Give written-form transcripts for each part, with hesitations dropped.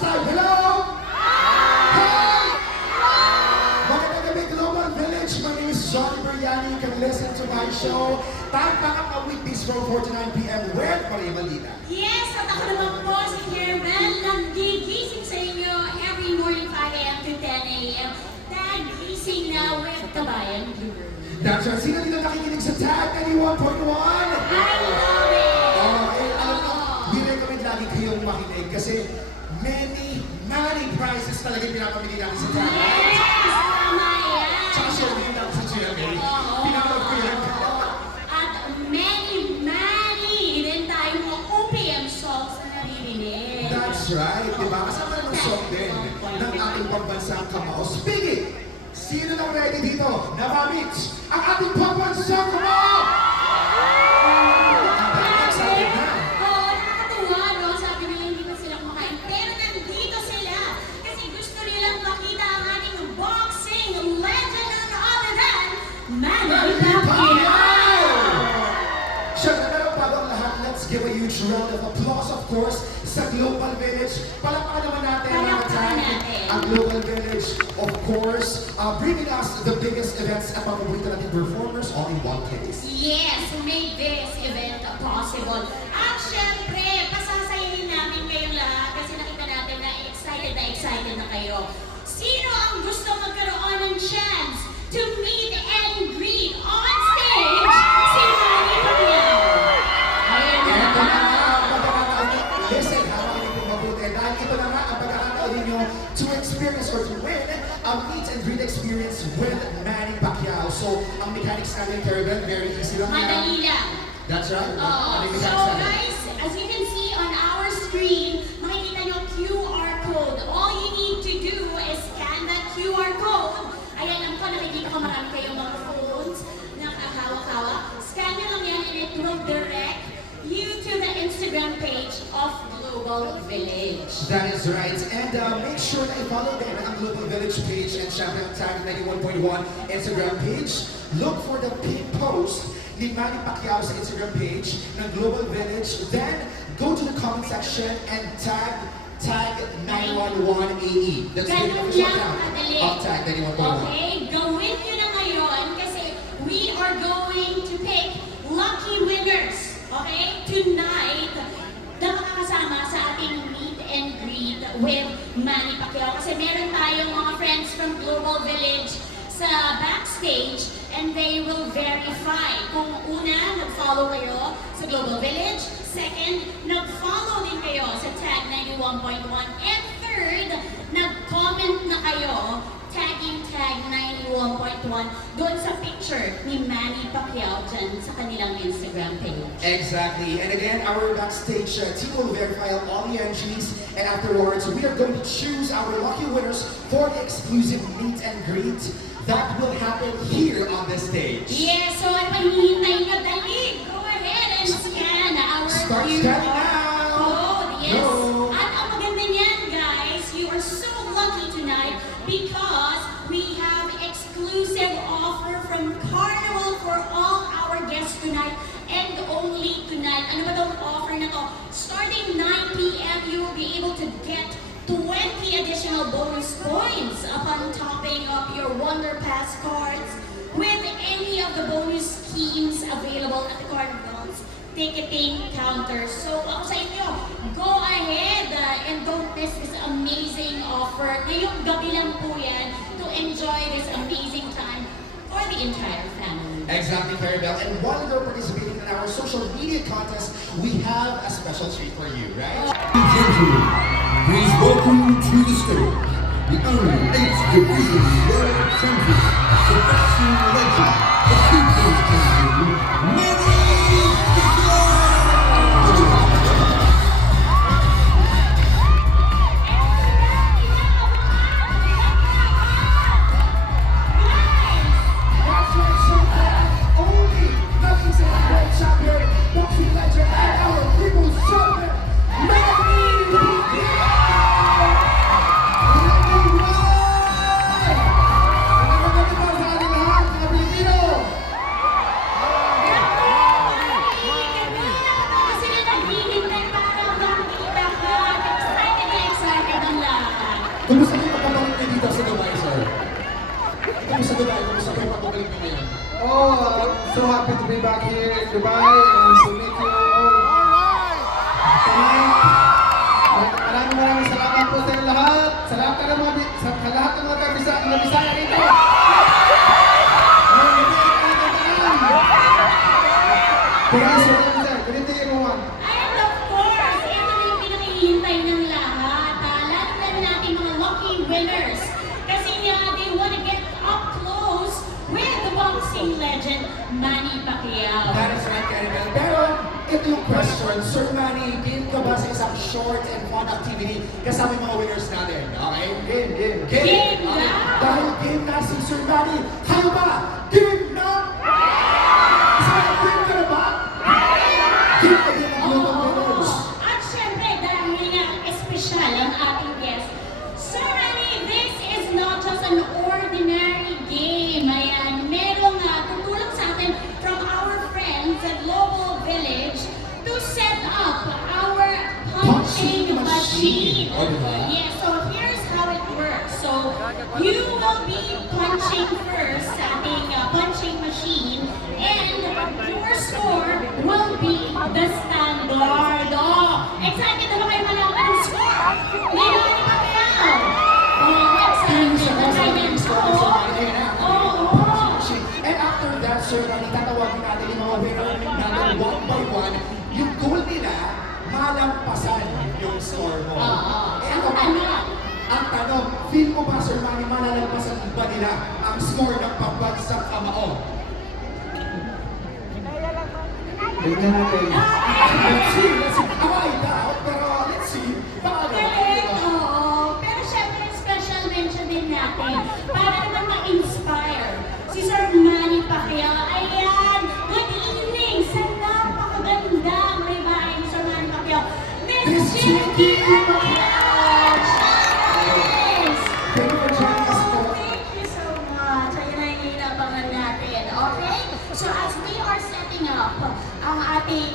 time. Hello! Hi! Magandang gabi, Global Village. My name is Johnny Briani. You can listen to my show. Time back up a weekdays from 4 to 9 p.m. with Maria Malina. Yes, at ako naman po si Caramel. Nagigising sa inyo every morning 5 a.m. to 10 a.m. Nagising na with Kabayan Blue. That's right. Sino dito nakikinig sa Tag 91.1? I love it! Alam mo, we recommend lagi kayong makinig kasi many prizes talaga yung pinapamili natin sa Tag. Yes! Tama yan! Tsaka share din natin sa GMA. Oo. Pinapanood ko yan. At many din tayong mga OPM songs na naririnig. That's right. Diba? Kasama naman song din ng ating pambansang kamao. Speaking, sino nang ready dito na ma-meet ang ating pambansang kamao? Excited na. Oo, nakakatuwa, no? Sabi nila hindi pa sila kumakain. Pero nandito sila kasi gusto nilang makita ang ating boxing legend none other than Manny Pacquiao! Siyempre, pero bago ang lahat, let's give a huge round of applause, of course, sa Global Village. Palakpakan naman natin mga Palakpakan time. natin. Ang Global Village, of course, bringing us the biggest events at paborito nating performers all in one place. Yes, who made this event possible. At syempre, pasasayahin namin kayong lahat kasi nakita natin na excited na kayo. Sino ang gusto magkaroon ng chance to meet and greet on stage si Manny Pacquiao? Ayun na. Ito na nga ang pagkakataon. Listen, hawakin niyo mabuti. Dahil ito na nga ang pagkakataon ninyo to experience or to win a meet and greet experience with Manny Pacquiao. So, ang mechanics natin, Carabel, very easy lang. Madali lang. That's right. Ano yung So mechanics natin? guys, as you can see on our screen, makikita nyo QR code. All you need to do is scan that QR code. Ayan lang po, nakikita ko marami kayong mga phones na kahawak-hawak. Scan nyo lang yan and it will direct you to the Instagram page of Global Village. That is right. And make sure na i-follow din ang Global Village page and syempre ang Tag 91.1 Instagram page. Look for the pin post ni Manny Pacquiao sa Instagram page ng Global Village. Then, go to the comment section and tag 911AE. That's the Ganun official lang account kadali. of Tag 91.1. Okay, gawin nyo na ngayon kasi we are going to pick lucky winners. Okay? Tonight, na makakasama sa ating meet and greet with Manny Pacquiao. Kasi meron tayong mga friends from Global Village sa backstage and they will verify kung una, nag-follow kayo sa Global Village. Second, nag-follow din kayo sa Tag 91.1. And third, nag-comment na kayo tagging Tag 91.1 doon sa picture ni Manny Pacquiao dyan sa kanilang Instagram page. Exactly. And again, our backstage team will verify all the entries. And afterwards, we are going to choose our lucky winners for the exclusive meet and greet that will happen here on the stage. Yes, so ano pa hinihintay nyo? Dali! Go ahead and scan our Start QR scanning now! code. Yes. Go. At ang maganda niyan, guys, you are so lucky tonight because we have exclusive offer from Carnival for all our guests tonight and only tonight. Ano ba tong offer na to? Starting 9 p.m., you will be able to get 20 additional bonus points upon topping up your Wonder Pass cards with any of the bonus schemes available at the Carnival's ticketing counter. So ako sa inyo, go ahead and don't miss this amazing offer. Ngayong gabi lang po yan to enjoy this amazing time for the entire family. Exactly, Carabel. And while you're participating in our social media contest, we have a special treat for you, right? Gentlemen, please welcome to the stage the only 8th Division World Champion, the boxing legend, the people's champion, Manny Pacquiao! That's right, so only nothing said world champion, boxing legend, and our people's champion, Manny Pacquiao! Alright! Magandang gabi po sa ating lahat, mga Pilipino! So happy to be back here in Dubai and to meet you all tonight. Maraming salamat po sa inyo lahat. Sa lahat ng mga Bisaya rito. Good evening, everyone. And of course, ito na yung pinakihintay ng lahat. Lalo na natin mga lucky winners. Kasi nga, they want to get up close with the boxing legend, Manny Pacquiao. That is right, Caribel. Pero, ito yung question. Sir Manny, game ka ba sa isang short and fun activity kasama yung mga winners natin? Okay? Game. Game Okay. na! Dahil game na si Sir Manny, kayo ba? Game na! Sabi, game ka na ba? Game na din ang global winners. At syempre, dahil nga espesyal ang ating guest, Sir Manny, this is not just an ordinary game. Ayan, merong tutulong sa atin from our friends at Global Village to set up our punching machine. Oh, diba? Yes, so here's how it works. So, you will be punching first sa ating punching machine, and your score will be the standard. Oh, excited na ba kayo malaman ang score? Ngayon, ni Pacquiao. Oh, excited na tayo. Oo. And after that, Sir Manny, tatawagin natin yung mga winner natin one by one. Yung goal nila, malampasan yung score mo. Ang tanong, Ang tanong, feel mo ba, Sir Manny, malalampasan ba nila ang score ng pagbagsang kamao? Tignan natin. Let's see. Ako ay doubt, pero let's see. Baka correct, naman. oo. Pero syempre, special mention din natin para naman ma-inspire si Sir Manny Pacquiao. Ayan, good evening sa napakagandang may bahay ni Sir Manny Pacquiao. Miss Jinky Pacquiao! Yes! Thank you for joining us po. Thank you so much. Ayun na yung inabangan natin. Okay? So as we are setting up ang ating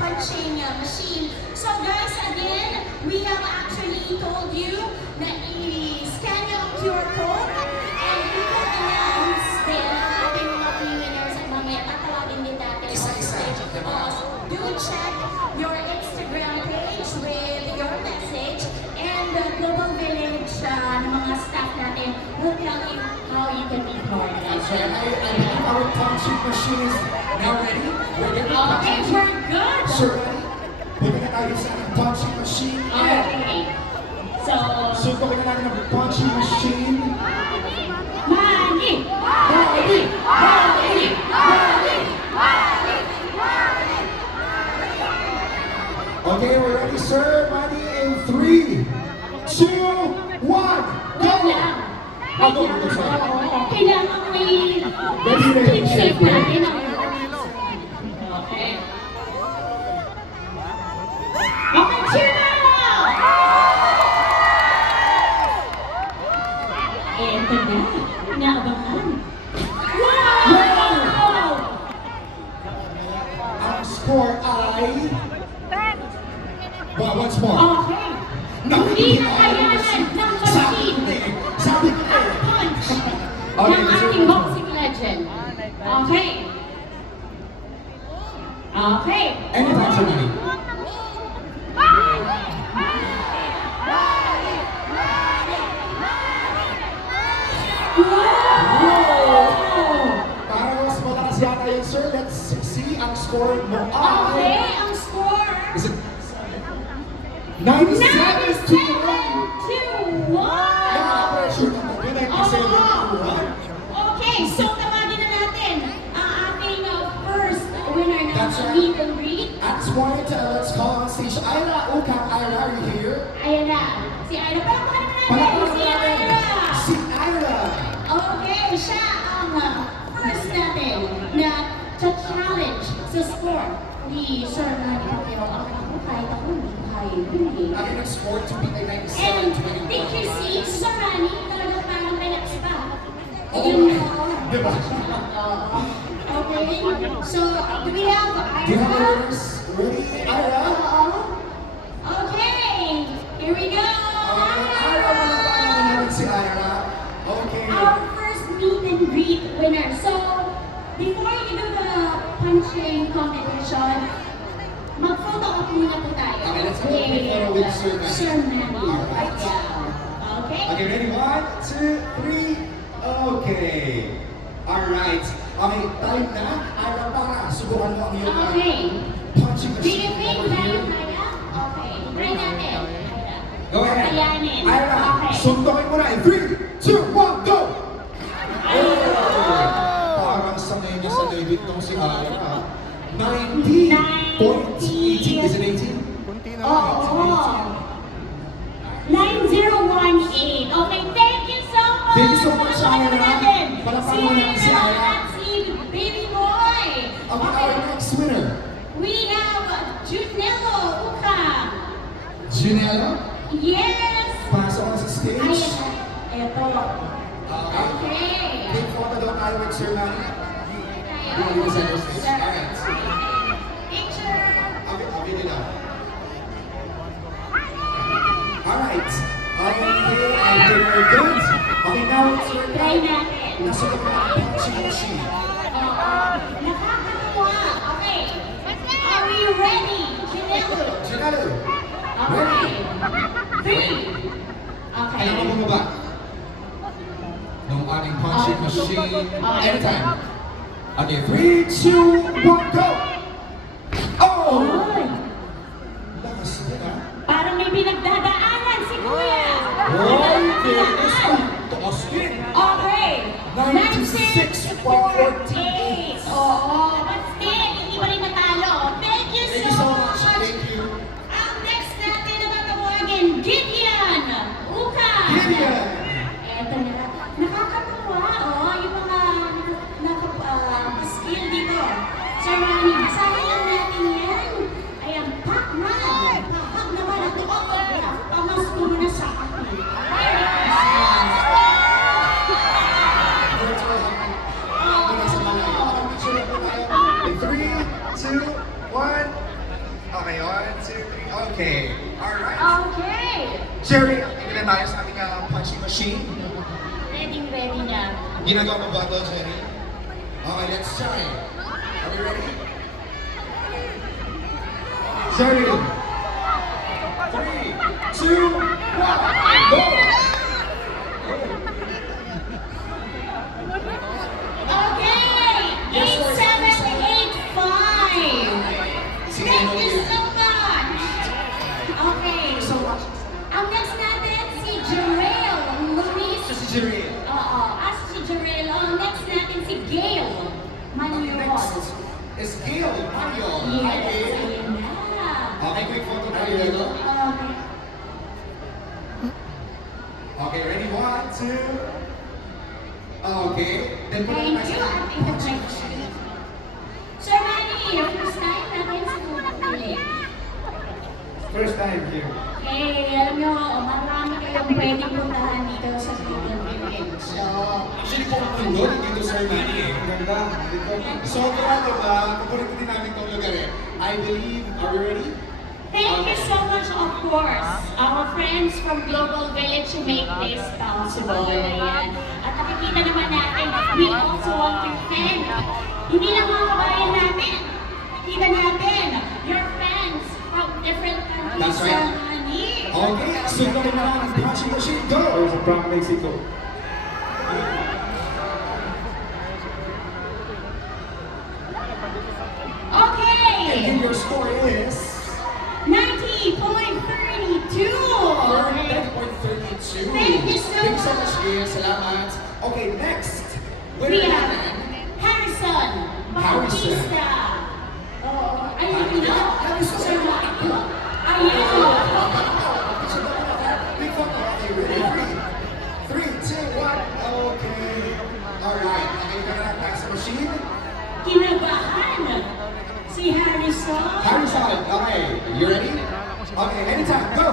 punching machine, so guys, again, we have actually told you na i-scan yung QR code and we will announce din ang ating mga winners at mamaya tatawagin din natin on Isa-isa. stage. So, do check your Instagram page with your message and the Global Village ng mga staff natin will tell you how you can be part of That's it. right. I believe our punching machine is now ready. We're getting Okay, punching. we're good. Sir Manny, pwede na tayo sa ating punching machine. And Okay. So, subukin na natin ang punching machine. Manny! Manny! Manny! Manny! Okay, we're ready, Sir Manny, in 3, 2, 1, go! Wait lang. Go, sorry. Oo, kailangan may Ready, keep safe natin. Okay. Okay, cheer now! Eto na, inaabangan. Wow! Ang score ay... Well, once more. Okay. Hindi na kayanan ng machine. Sabi ko Ang eh. punch Okay, ng Mr. ating boxing legend. Okay. Okay. Anytime, Sir Manny. Wow! Para mas malakas yata yun, sir. Let's see ang score mo Okay, ay... ang score. Is it 97 to 1? 97 to 1. Nakaka-pressure naman. 97 to 1. Okay, so tawagin na natin ang ating first winner ng That's right. meet and greet. At this point, let's call on stage Ira Ukang. Ira, are you here? Ayan na, si Ira. Palakpakan naman natin Palakpakan si natin Ira. si Ira. Okay, siya ang first natin na challenge sa score ni Sir Manny Pacquiao. Ako kahit ako hindi ko kaya yun eh. Ang ng score to be like And 97 did you see, Sir Manny, talaga parang relax pa. Oh, Yung, diba? okay, so do we have Do you have the Ira? winners ready? Ira? Okay, here we go. Ira, malakpakan naman natin si Ira. Okay. Our first meet and greet winner. So, di competition, mag-photo up muna po tayo. Okay, let's go photo with Sir Manny. Sir Manny. Alright. Yeah. Okay? Okay, ready? 1, 2, 3. Okay. Alright. Okay, time na. Ira, para subukan mo ang iyong Okay. punching Do you machine think over tayo here. kaya? Okay. Try natin. Ira. Go ahead. Kayanin. Ira, Okay. suntokin mo na in 3, 2, 1, go! Ayun. Parang sanay niya sa David tong si Ira. 90.18. Is it 18? Oo. 9018. Okay, thank you so much. Thank you so much, Palakpakan Ira. natin Palakpakan si mo natin si Ira Ira. at si Baby Boy. About Okay. our next winner. We have Junello Ukang. Junello, Yes. pasok ka sa stage. Ayan. Eto. Okay. Okay. Big photo daw tayo with Sir Manny. Tayo. You want to center stage? Sir. Alright. Picture. I'll get it up. Alright. Okay, I think we're good. Okay, now it's your Try time. natin. Nasa ka na ang punching machine. Oo. Nakakatuwa. Okay. Are we ready? Junello. Junello, Okay. 3. Okay. kailangan mo bumaba. Nung ating punching machine. Anytime. Okay, 3, 2, 1, go! Oh! Oy, Lakas din ah. parang may pinagdadaanan si Kuya. Oy, Pinagdadaan. taas din. Okay. 96.48. Oo. But still, hindi pa rin natalo. Thank you Thank you so so much. much. Thank you. Ang next natin na tatawagin, Gideon Uka. Gideon. Eto na. Nakakatuwa, oh, yung mga skill dito. Sir Manny, basahin lang natin yan. Ayan, Pac-Man. Pac naman ang autograph. Pamas ko muna sa akin. Merry Christmas. Mula sa malayo. Ang picture na po tayo. In 3, 2, 1. Okay, 1, 2, 3. Okay. Alright. Okay. Jerry, hindi na tayo sa ating punching machine. Ready na. Ginagawa mo ba ito, Jerry? Okay, let's try. Are we ready? Jerry. 3, 2, 1, go! Okay. Yes, sir. 8785. Sige, Thank ano you yun? so much. Okay. So much. Ang next natin si Jarel Luis. Ito si Jerry. Oo, si Jarel. Ang next natin si Gail Okay, next Manuel. is Gail Mario. Hi, Yes, Gail. ayun na. Okay, quick photo tayo dito. Okay. Okay, ready? 1, 2. Okay. Then put Thank it you. At punching ito machine. Sir Manny, first time natin sa Pupili. First time here. Eh, alam nyo, marami kayong pwedeng puntahan dito sa Google Village. So, Actually, po ang mundo dito sa Manny eh. Ganda. Dito. Sobrang diba, paborito din namin itong lugar eh. I believe, are we ready? thank you so much, of course, our friends from Global Village who make this possible. Ayan. At nakikita naman natin, we also want to thank, hindi lang mga kabayan natin, nakikita natin, your fans from different countries, That's right. Sir Manny. Okay, sundan na lang ang punching machine. Go! There's a from Mexico. Okay! And your score is 90.32! 30.32. Thank you so Thank you so much. much, Gail. Salamat. Okay, next. We Winner have natin. Harrison Bautista. Oh, ayun na. Harrison. Sir Marco. Ayun. Big photo. Okay, ready? 3, 2, 1. Okay. Alright. Okay, we're gonna pass the machine. Kinabahan. Si Harrison. Harrison. Okay, you ready? Okay, anytime. Go!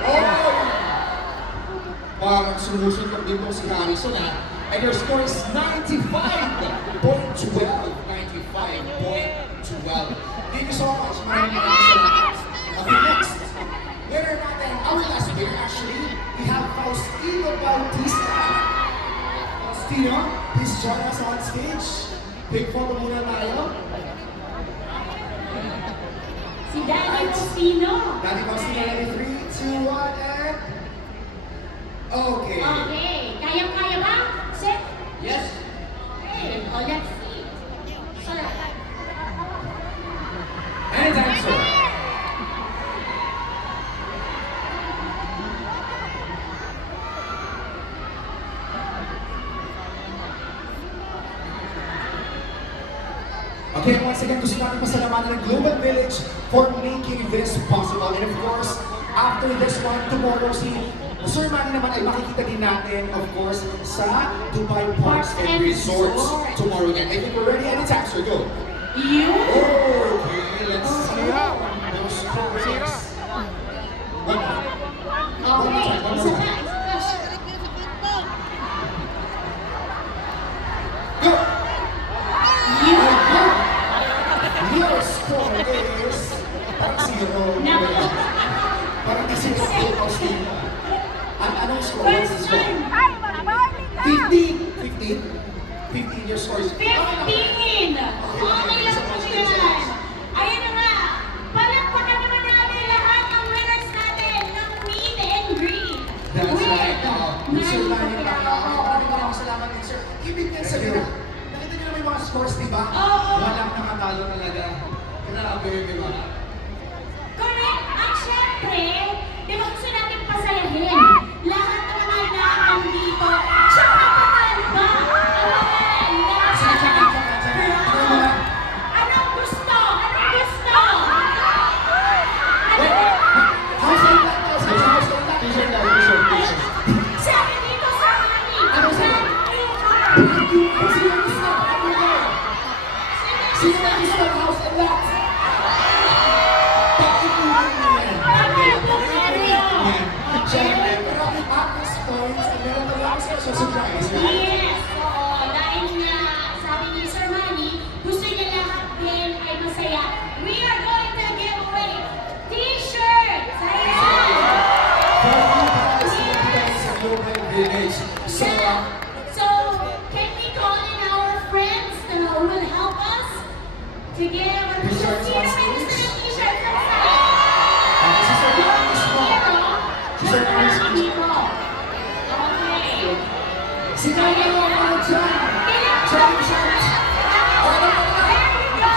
Oh! Parang sumusunod din po si Harrison ha. And your score is 95.12. 95.12. Thank you so much. Maraming salamat. Okay, next. Winner natin, our last winner actually, we have Faustino Bautista. Faustino, please join us on stage. Big photo muna tayo. Si Danny Faustino. Daddy Faustino, ready? 3, 2, 1, and... Okay. Okay. Kayang-kaya ba? Set? Yes. Okay. Oh, let's see. Sir. Anytime, sir. Okay, once again, gusto natin pasalamatan ng Global Village for making this possible. And of course, after this one, tomorrow, si Sir Manny naman ay makikita din natin, of course, sa Dubai Parks and Resorts tomorrow again. I think we're ready. Anytime, sir, go. You? Okay, let's see. Those scores. One more. Okay. Isa pa. Go! You? Your score is... Parang zero. Naku. Parang kasi yung Faustino. Anong score? What's the First score? time. 15. 15? 15 your score is... 15! Okay lang po yan. Ayun na nga. Palakpakan naman natin lahat ng winners natin ng meet and greet. That's right. Sir Manny Manny Pacquiao. Salamat din, sir. Ibig niya sabihin na, nakita niyo naman yung mga scores, di ba? Oo. Walang nakatalo talaga. Grabe, di ba? Correct. At syempre, di ba gusto natin pasayahin lahat ng mga inaakan dito. Tsaka patalba ang mga Sige, nasa sige. crowd. Anong gusto? Anong gusto? Wait, how's that? How's that? T-shirt lang, t-shirt. Sabi dito sa amin. Ano sabi? Thank you. Sino ang gusto? Sino ang gusto? House and lot? Pag-ipunan mo yan. Pag-ipunan mo yan. Siyempre, pero at this point, meron na lang sa surprise. Yes, oo. Dahil nga, sabi ni Sir Manny, gusto niya lahat din ay masaya. We are going to give away t-shirts! Ayan! For you guys, magkita sa Global Village. So, So, can we call in our friends who will help us to give a T-shirts on t-shirt? stage. T-shirts on this is our bonus mo. She's a nice people. Okay. Sino ang mga mga dyan? Check your shirts. There you go.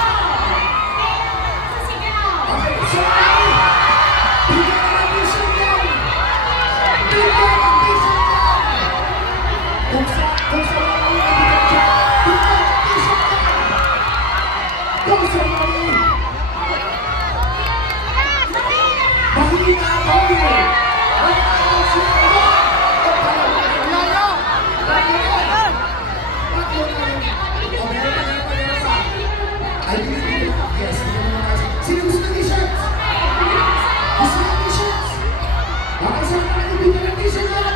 Sasigaw. Okay, so, bigyan ka ng t-shirt yan. Bigyan ng t-shirt yan. Kung sa mga kaibigan dyan, bigyan ng t-shirt yan. Go, Sir Manny. Mahina, mahina. I believe yes, sino gusto ng t-shirts? Gusto ng t-shirts? Okay, saan ka nabibigyan ng t-shirt yan?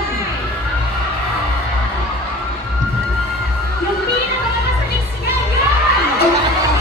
Yung pinakamasakit siya, yan!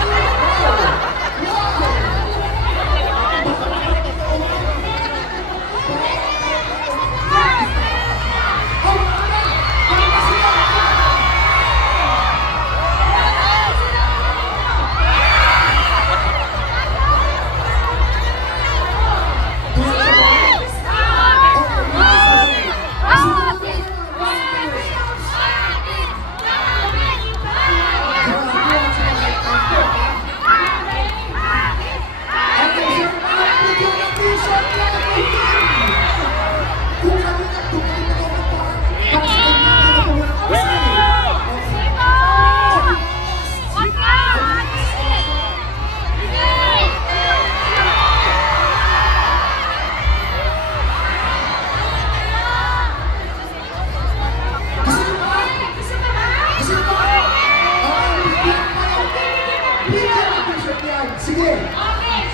Sige! Okay,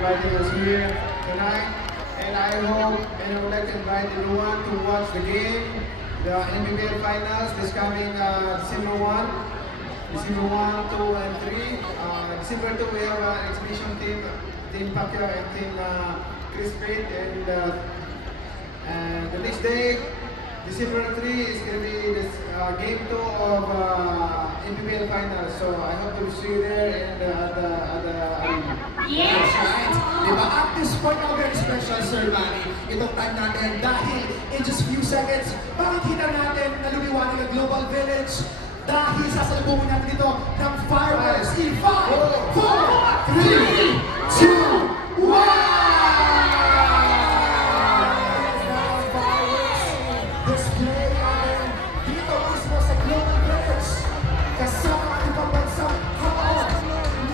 inviting us here tonight. And I hope and I would like to invite everyone to watch the game, the NBBL Finals this coming December 1, December 1, 2, and 3. December 2 we have an exhibition team, Team Pacquiao and Team Chris Pate, and the next day, December 3 is going to be this game 2 of NBBL Finals. So I hope to see you there and at the arena. Yes! Right? Diba? At this point, now very special, Sir Manny, itong time natin dahil in just few seconds, makikita natin na lumiwanag ang Global Village dahil sasalubungin natin dito ng fireworks in 5, 4, 3, 2, 1! Display natin dito mismo sa Global Village kasama ang ibang bansang haon,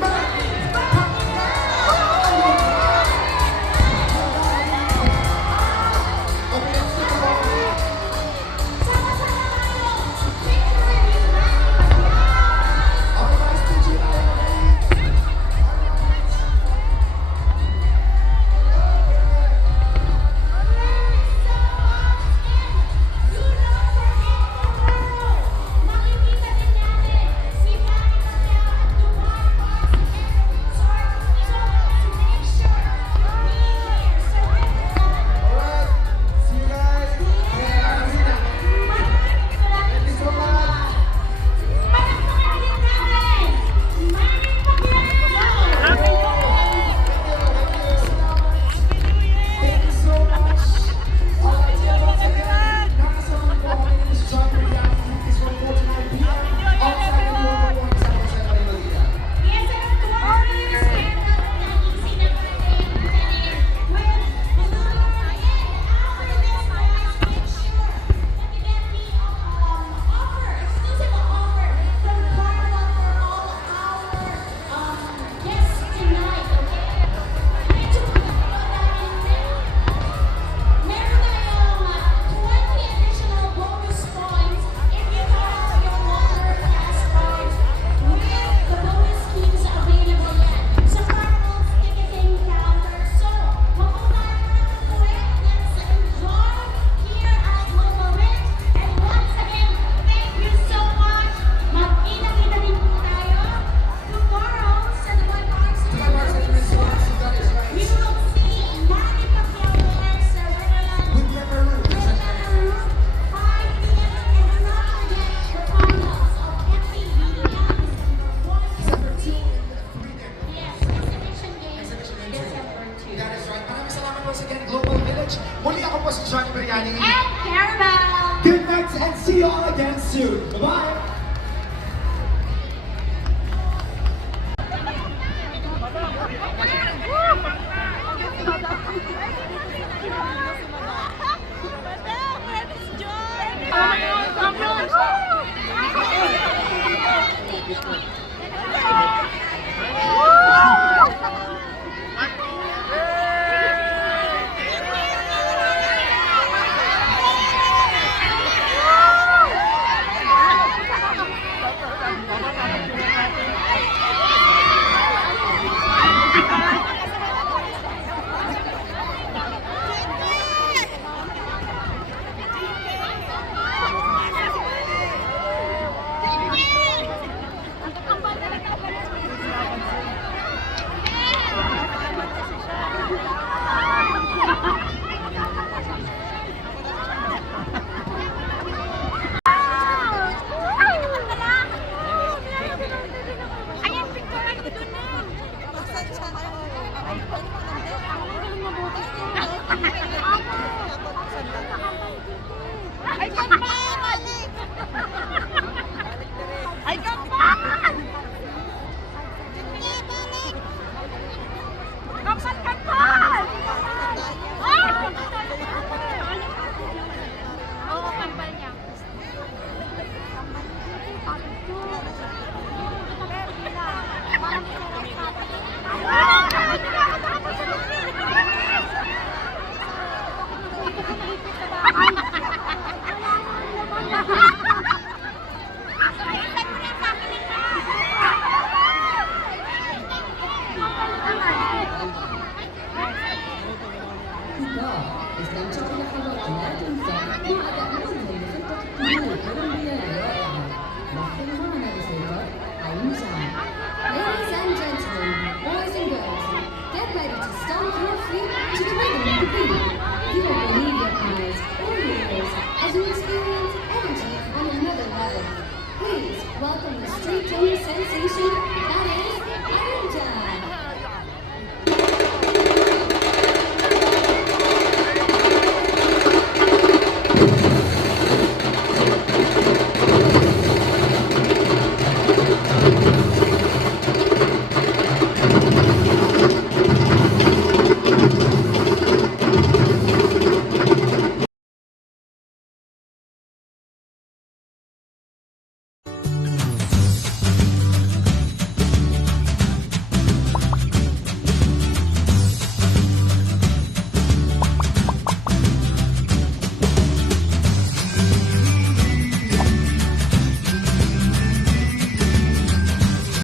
Manny Pacquiao! Okay, let's take a walk. Sama-sama tayo! Victory is Manny Pacquiao! Okay, guys, PG tayo. Alright, see you guys at the arena. Thank you so much. Thank you so much. Alright, yeah, once again, nakasama po ako ngayon sa John Mariani. It is 1:49 p.m. outside the Global One sa Jose Maria Lodita. Meron tayong 20 additional bonus points if you follow your water pass cards with the bonus schemes available yan sa Carnival's ticketing counter. So, huwag po tayo matutuloy. Let's enjoy here at Global Village. And once again, thank you so much. Magkita-kita din po tayo tomorrow sa Dubai Parks and Dubai Parks and Resorts, that is right. We will see Manny Pacquiao and Serena With Memory. 5 p.m. and do not forget the finals of FPBL December 2 December 2. and 3 then. Yes, exhibition game Exhibition game. December 2. That is right. Maraming salamat once again, Global Village. Muli ako po si Johnny Mariani. And Caramel! Good night and see you all again soon. Bye-bye!